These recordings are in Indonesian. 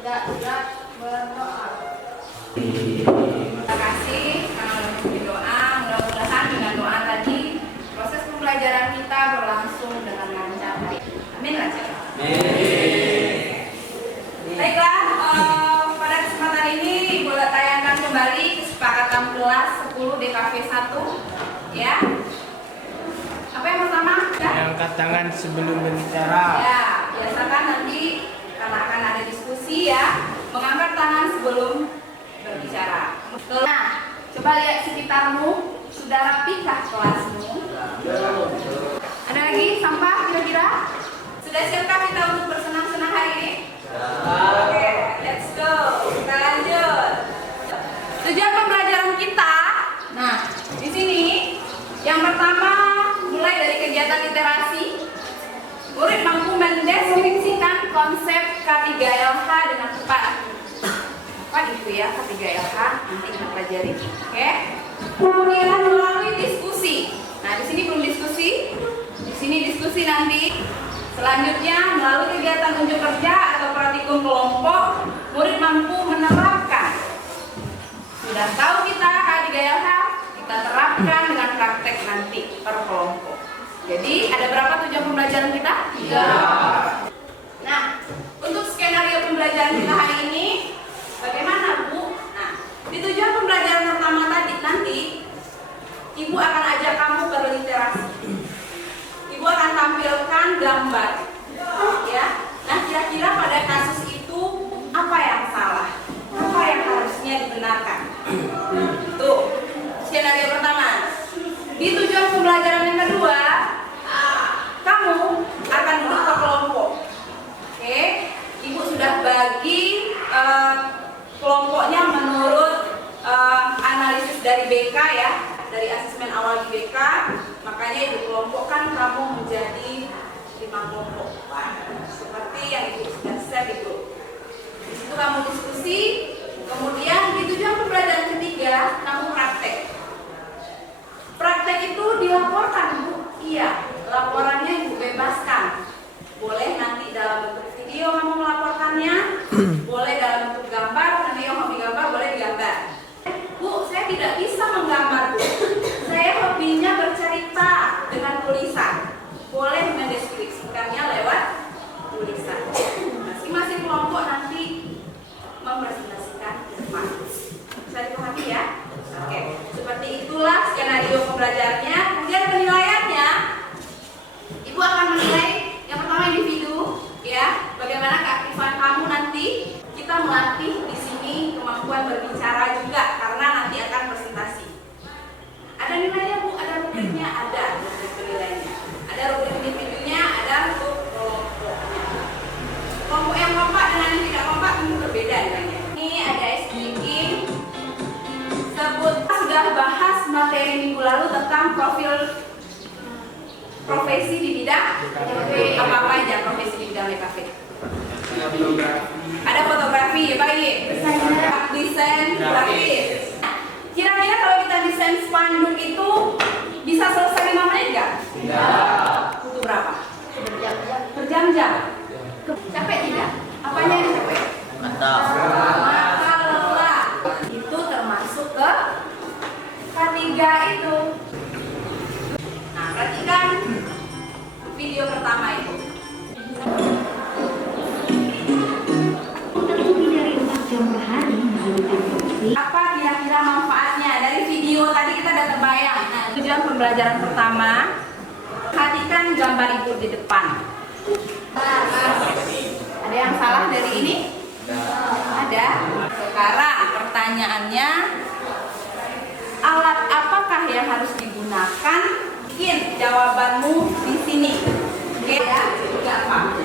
tidak berdoa. Terima kasih doa. Mudah-mudahan dengan doa tadi proses pembelajaran kita berlangsung dengan lancar. Amin lancar. Baiklah, pada kesempatan ini boleh tayangkan kembali kesepakatan kelas 10 DKV 1 ya. Apa yang pertama? Angkat tangan sebelum berbicara. Ya, biasakan nanti karena akan ada diskusi ya, mengangkat tangan sebelum berbicara. Nah, coba lihat sekitarmu, sudah rapikah kelasmu? Ada lagi sampah kira-kira? Sudah siapkah kita untuk bersenang-senang hari ini? Oke, let's go. Kita lanjut. Tujuan pembelajaran kita. Nah, di sini yang pertama mulai dari kegiatan literasi. Murid mampu mendeskripsikan konsep K3LH dengan tepat. Apa itu ya K3LH? Nanti kita pelajari. Oke. Kemudian melalui diskusi. Nah, di sini belum diskusi. Di sini diskusi nanti. Selanjutnya melalui kegiatan unjuk kerja atau praktikum kelompok, murid mampu menerapkan. Sudah tahu kita K3LH, kita terapkan dengan praktek nanti per kelompok. Jadi ada berapa tujuan pembelajaran kita? 3. Nah, untuk skenario pembelajaran kita hari ini bagaimana Bu? Nah, di tujuan pembelajaran pertama tadi nanti Ibu akan ajak kamu berliterasi. Ibu akan tampilkan gambar, ya. Nah, kira-kira pada kasus itu apa yang salah? Apa yang harusnya dibenarkan? Tuh, skenario pertama. Di tujuan pembelajaran yang kedua, kamu akan duduk ke kelompok. Oke, Ibu sudah bagi kelompoknya menurut analisis dari BK ya, dari asesmen awal di BK. Makanya Ibu kelompokkan kamu menjadi 5 kelompok. Seperti yang Ibu sudah share itu. Di situ kamu diskusi, kemudian di tujuan pembelajaran ketiga kamu praktek. Praktek itu dilaporkan Bu. Iya, laporannya Ibu bebaskan. Boleh nanti dalam bentuk video kamu melaporkannya, boleh dalam bentuk gambar, nanti yang hobi gambar boleh digambar. Bu, saya tidak bisa menggambar Bu. Saya hobinya bercerita dengan tulisan. Boleh mendeskripsikannya lewat tulisan. Masing-masing kelompok nanti mempresentasikan ke depan. Bisa dipahami ya? Oke, seperti itulah skenario pembelajarannya. Kemudian penilaiannya, Ibu akan menilai yang pertama individu, ya, bagaimana keaktifan kamu nanti. Kita melatih di sini kemampuan berbicara juga karena nanti akan presentasi. Ada nilainya Bu, ada rubriknya, ada rubrik penilaiannya. Ada rubrik individunya, ada untuk kelompoknya. Kelompok yang kompak dengan yang tidak kompak tentu berbeda nilainya. Ini ada speaking. Sudah bahas materi minggu lalu tentang profesi di bidang apa aja profesi di bidang DKV? Ada fotografi, ya baik. Desain grafis. Kira-kira kalau kita desain spanduk itu bisa selesai 5 menit nggak? Tidak. Butuh berapa? Berjam-jam. Capek tidak? Apanya yang capek? Mata lelah. Itu termasuk ke K3 itu. Nah, perhatikan video pertama itu. Apa kira-kira manfaatnya? Dari video tadi kita sudah terbayang. Nah, tujuan pembelajaran pertama, perhatikan gambar Ibu di depan. Ada yang salah dari ini? Ada. Sekarang pertanyaannya, alat apakah yang harus digunakan? Mungkin jawabanmu di sini. Oke ya, juga apa?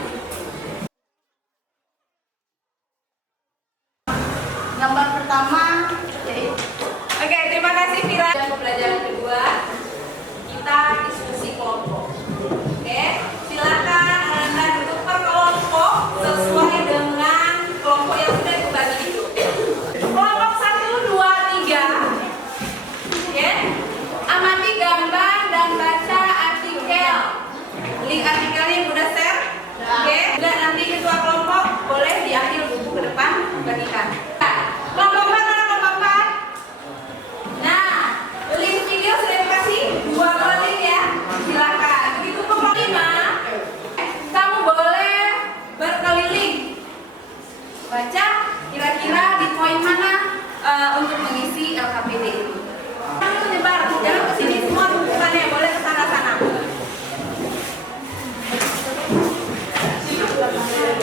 Gambar pertama. Oke, terima kasih Vira. Pembelajaran kedua, kita diskusi kelompok. Oke, silakan Anda duduk per kelompok sesuai dengan kelompok yang sudah dibagi itu. Kelompok 1, 2, 3. Oke, amati gambar dan baca artikel. Link artikelnya yang udah share?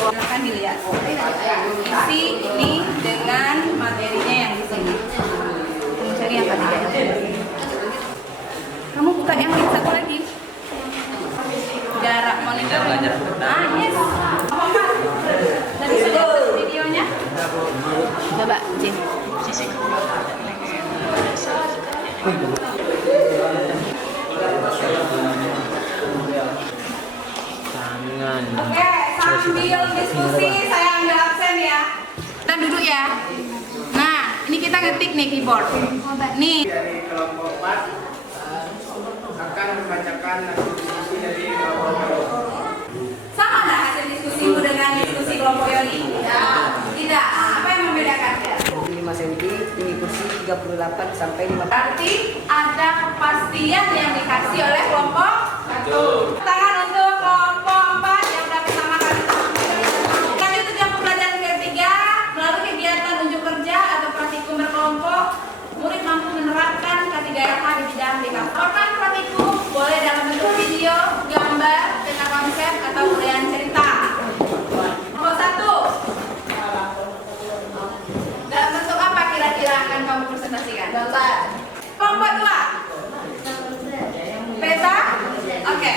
Silakan dilihat. Isi ini dengan materinya yang di sini. Kamu cari yang ketiga. Kamu buka yang satu lagi. Jarak monitor. Yes. Tadi sudah videonya. Coba, Jin. Tangan. Oke, sambil diskusi saya ambil absen ya. Kita duduk ya. Nah, ini kita ngetik nih keyboard. Nih. Dari kelompok 4 akan membacakan hasil diskusi dari kelompok. Sama nggak hasil diskusimu dengan diskusi kelompok Yoni? Tidak. Apa yang membedakan? 5 cm, tinggi kursi 38 sampai 50. Berarti ada kepastian yang dikasih oleh kelompok 1. Tangan untuk kelompok 4 yang sudah bersama kami. Lanjut ke jam pembelajaran ketiga, melalui kegiatan unjuk kerja atau praktikum berkelompok, murid mampu menerapkan K3RH di bidang BK. Organ praktikum boleh dalam bentuk video, gambar, peta konsep, atau uraian cerita. Kelompok 1. Dalam bentuk apa kira-kira akan kamu presentasikan? Gambar. Kelompok 2. Peta? Oke.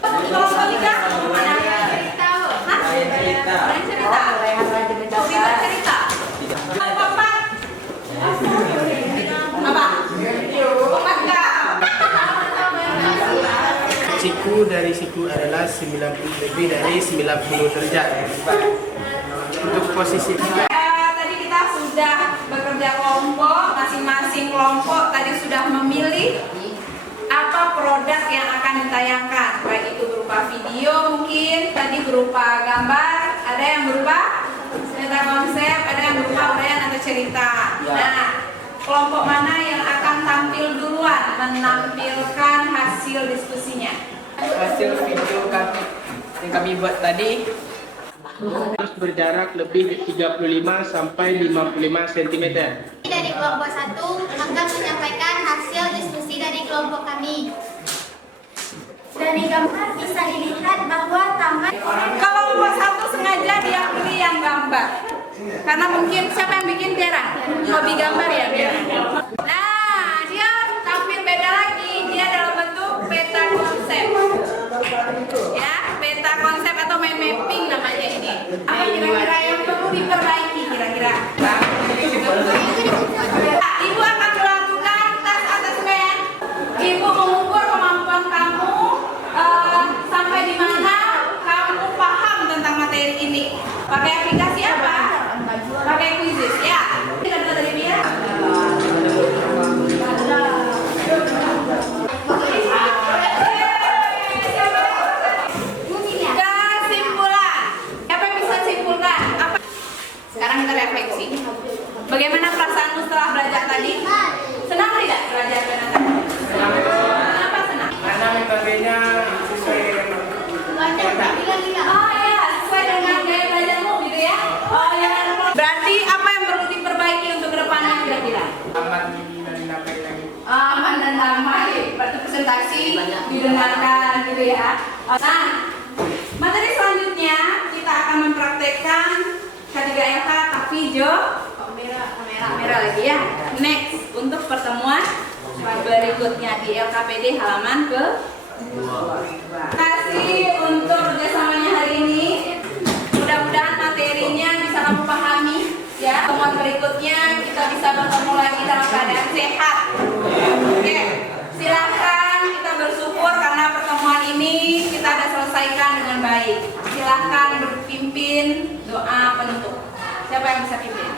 Kelompok 3? Mana? Cerita. Hah? Cerita. Hobi bercerita. Kelompok 4? Apa? Kelompok enggak. Siku dari siku adalah 90 lebih dari 90 derajat. Untuk posisi Tadi kita sudah bekerja kelompok, masing-masing kelompok tadi sudah memilih apa produk yang akan ditayangkan, baik itu berupa video mungkin, tadi berupa gambar, ada yang berupa cerita konsep, ada yang berupa uraian atau cerita. Nah, kelompok mana yang akan tampil duluan menampilkan hasil diskusinya? Hasil video yang kami buat tadi harus berjarak lebih 35 sampai 55 cm. Dari kelompok 1 akan menyampaikan hasil diskusi dari kelompok kami. Dari gambar bisa dilihat bahwa taman Kelompok 1 sengaja dia pilih yang gambar, karena mungkin siapa yang bikin Tiara? Hobi gambar ya Tiara. Nah, dia tampil beda lagi, dia dalam bentuk peta konsep. Ya, peta konsep atau mind mapping namanya ini. Apa kira-kira yang perlu diperbaiki kira-kira? Ibu akan melakukan tes asesmen. Ibu mengukur kemampuan kamu sampai di mana kamu paham tentang materi ini. Pakai aplikasi apa? Pakai Quizizz ya. Kita dengar dari dia. Kesimpulan. Apa yang bisa simpulkan? Apa? Sekarang kita refleksi. Bagaimana perasaanmu setelah belajar tadi? Senang tidak belajar dengan tadi? Kenapa senang? Karena metodenya sesuai dengan Oh iya, sesuai dengan gaya belajarmu gitu ya. Oh iya. Berarti apa yang perlu diperbaiki untuk kedepannya kira-kira? aman dan damai lagi. Aman dan damai. Berarti presentasi didengarkan gitu ya. Nah, materi selanjutnya kita akan mempraktekkan K3RH tapi kamera lagi ya. Next untuk pertemuan berikutnya di LKPD halaman ke. Terima kasih untuk kerjasamanya hari ini. Mudah-mudahan materinya bisa kamu pahami ya. Pertemuan berikutnya kita bisa bertemu lagi dalam keadaan sehat. Oke, silakan kita bersyukur karena pertemuan ini kita sudah selesaikan dengan baik. Silakan berpimpin doa penutup. Siapa yang bisa pimpin?